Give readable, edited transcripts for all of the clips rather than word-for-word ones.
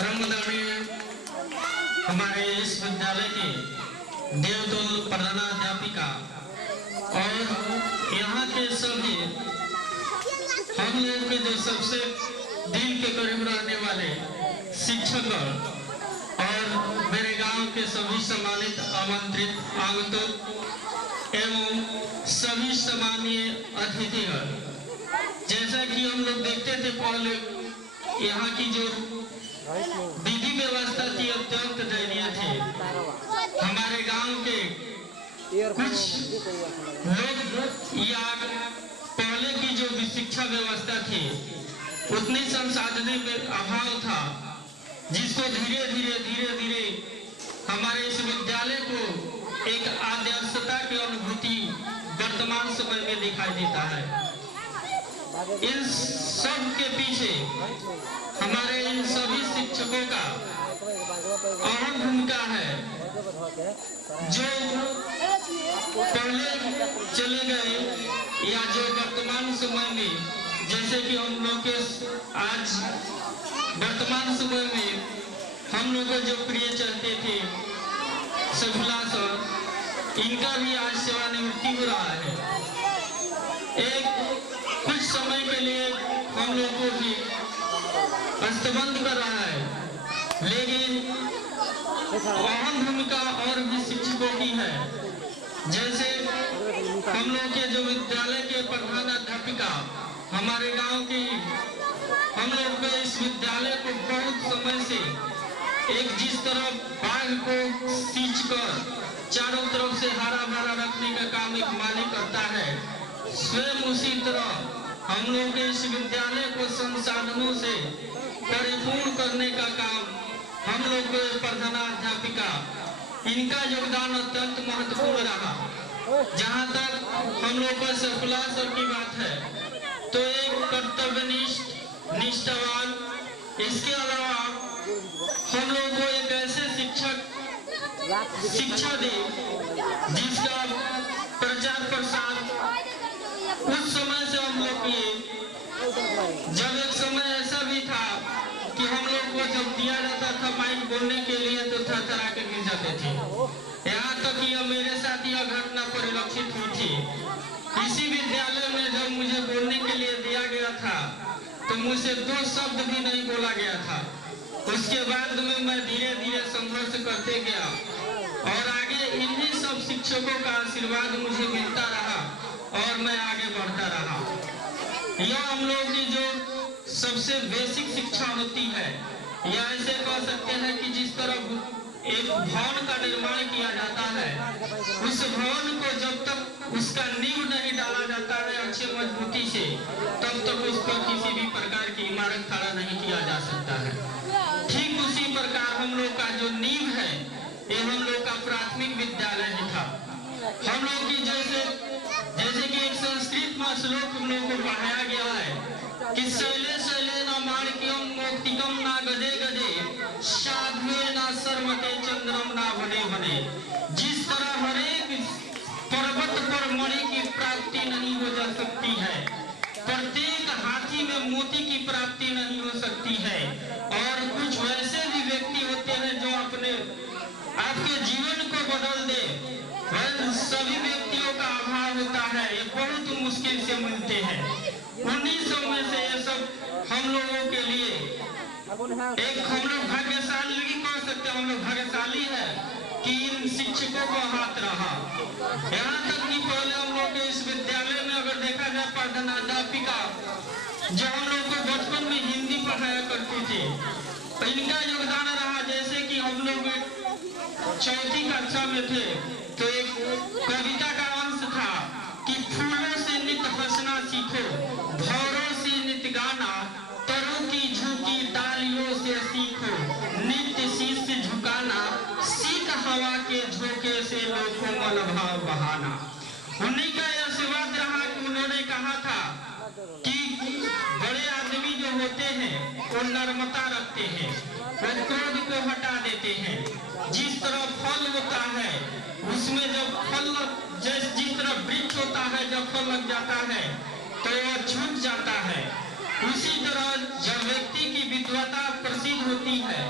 परम हमारे इस विद्यालय के देवतुल्य प्रधानाध्यापिका और यहाँ के सभी हम लोग के जो सबसे दिल के करीब रहने वाले शिक्षक और मेरे गांव के सभी सम्मानित आमंत्रित आगंतुक एवं सभी सम्मानीय अतिथिगण, जैसा कि हम लोग देखते थे पहले यहाँ की जो विधि व्यवस्था थी अत्यंत दयनीय थी। हमारे गांव के कुछ लोग या पहले की जो शिक्षा व्यवस्था थी उतनी संसाधनों में अभाव था, जिसको धीरे धीरे हमारे इस विद्यालय को एक आदर्शता की अनुभूति वर्तमान समय में दिखाई देता है। इन सब के पीछे हमारे इन सभी शिक्षकों का अहम भूमिका है, जो पहले चले गए या जो वर्तमान समय में, जैसे कि हम लोग के आज वर्तमान समय में हम लोग जो प्रिय चलते थे सफला सर, इनका भी आज सेवानिवृत्ति हो रहा है। एक कुछ समय के लिए हम लोग को भी अस्तबंद कर रहा है, लेकिन अहम भूमिका और भी शिक्षकों की है। जैसे हम लोग के जो विद्यालय के प्रधानाध्यापिका हमारे गांव की, हम लोग के इस विद्यालय को बहुत समय से एक जिस तरह बाग को सींच कर चारों तरफ से हरा भरा रखने का काम एक माली करता है, स्वयं उसी तरह हम लोग के इस विद्यालय को संसाधनों से परिपूर्ण करने का काम हम लोग के प्रधानाध्यापिका, इनका योगदान अत्यंत महत्वपूर्ण रहा। जहाँ तक हम लोग का सफला सर की बात है, तो एक कर्तव्यनिष्ठ, निष्ठावान, इसके अलावा हम लोग को एक ऐसे शिक्षा दे जिसका प्रचार प्रसार उस समय से हम लोग किए, जब एक समय ऐसा भी था कि हम लोग को जब दिया जाता था माइक बोलने के लिए तो थरथरा के गिर जाते थे। यहाँ तक कि मेरे साथ यह घटना परिलक्षित हुई थी। इसी विद्यालय में जब मुझे बोलने के लिए दिया गया था तो मुझसे 2 शब्द भी नहीं बोला गया था। उसके बाद में मैं धीरे धीरे संघर्ष करते गया और आगे इन्हीं सब शिक्षकों का आशीर्वाद मुझे मिलता रहा और मैं आगे बढ़ता रहा। यह हम लोग की जो सबसे बेसिक शिक्षा होती है, या ऐसे कह सकते हैं कि जिस तरह एक भवन का निर्माण किया जाता है, उस भवन को जब तक उसका नींव नहीं डाला जाता है अच्छे मजबूती से, तब तक उस पर किसी भी प्रकार की इमारत खड़ा नहीं किया जा सकता है। ठीक उसी प्रकार हम लोग का जो नींव है, ये हम लोग का प्राथमिक विद्यालय ही था। हम लोग की जैसे कि एक संस्कृत में श्लोक हम लोग को पढ़ाया गया है कि शैले शैले न माणिक्यम मोक्तिकम ना गदे गदे साधुए ना सर्वते चंद्रम ना बने बने। जिस तरह हर एक पर्वत पर मणि की प्राप्ति नहीं हो जा सकती है, प्रत्येक हाथी में मोती की प्राप्ति नहीं हो सकती है, और कुछ वैसे भी व्यक्ति होते हैं जो अपने आपके जीवन को बदल दे, सभी व्यक्तियों का अभाव होता है, ये बहुत मुश्किल से मिलते हैं। उन्हीं सब में से ये सब हम लोगों के लिए एक हम लोग भाग्यशाली भी कह सकते हैं, हम लोग भाग्यशाली है कि इन शिक्षकों को हाथ रहा। यहाँ तक कि पहले हम लोग के इस विद्यालय में अगर देखा जाए प्रधानाध्यापिका जो हम लोग को बचपन में हिंदी पढ़ाया करती थी, तो इनका योगदान रहा। जैसे कि हम लोग 4ठी कक्षा में थे तो एक कविता का अंश था कि फूलों से नित हंसना सीखो, भौरों से नित गाना, तरों की झुकी डालियों से सीखो, नित्य शीश झुकाना, सीख हवा के झोंके से लोगों मन भाव बहाना। उन्हीं का आशीर्वाद रहा कि उन्होंने कहा था कि बड़े आदमी जो होते हैं वो नर्मता रखते हैं, वो क्रोध को हटा देते हैं। जिस तरह फल होता है उसमें जब फल जिस तरह वृक्ष होता है, जब फल लग जाता है तो वह छूट जाता है, उसी तरह जब व्यक्ति की विद्वता प्रसिद्ध होती है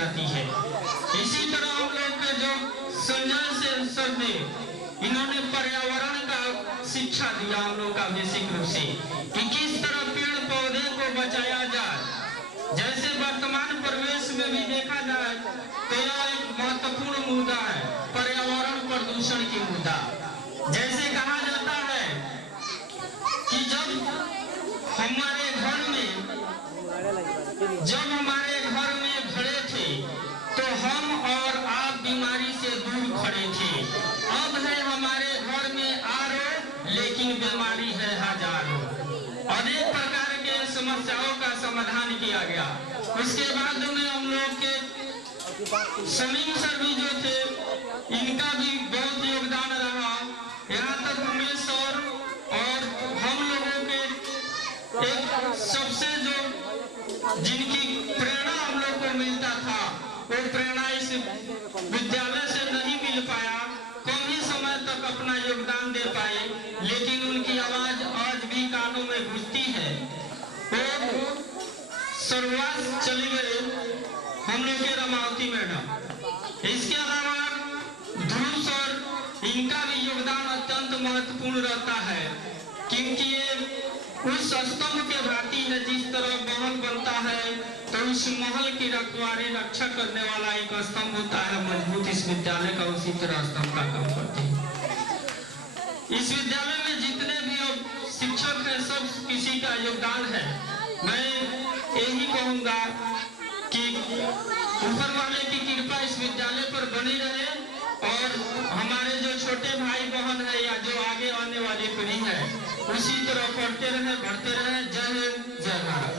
जाती है। इसी तरह हम लोग के जो संजय सर ने इन्होंने पर्यावरण का शिक्षा दिया हम लोग का बेसिक रूप से कि किस तरह पेड़ पौधे को बचाया जाए। जैसे वर्तमान परिवेश में भी देखा जाए तो यह एक महत्वपूर्ण मुद्दा है, पर्यावरण प्रदूषण की मुद्दा। जैसे कहा जाता है कि जब हमारे घर में खड़े थे तो हम और आप बीमारी से दूर खड़े थे। अब है हमारे घर में आरो लेकिन बीमारी है हजारों। अनेक प्रकार के समस्याओं का समाधान किया गया। उसके बाद में हम लोग के समीम सर भी जो थे इनका भी बहुत योगदान रहा। यहाँ तक उमेश सर और हम लोगों के एक सबसे जो जिनकी प्रेरणा हम लोग को मिलता था वो प्रेरणा इस विद्यालय से नहीं मिल पाया, कम ही समय तक अपना योगदान दे पाए, लेकिन उनकी आवाज आज भी कानों में गूंजती है। वो सर्ववास चली गए हम लोग के रमावती मैडम। इसके अलावा ध्रुव सर इनका भी योगदान अत्यंत महत्वपूर्ण रहता है, क्योंकि ये उस स्तंभ के भांति है। जिस तरह महल बनता है तो उस महल की रखवाली रक्षा करने वाला एक स्तंभ होता है मजबूत, इस विद्यालय का उसी तरह स्तंभ का काम करते हैं। इस विद्यालय में जितने भी शिक्षक हैं सब किसी का योगदान है। मैं यही कहूँगा कि ऊपर वाले की कृपा इस विद्यालय पर बनी रहे और हमारे जो छोटे भाई बहन है या जो आगे आने वाली पीढ़ी है उसी तरह पढ़ते रहे, बढ़ते रहे। जय हिंद, जय भारत।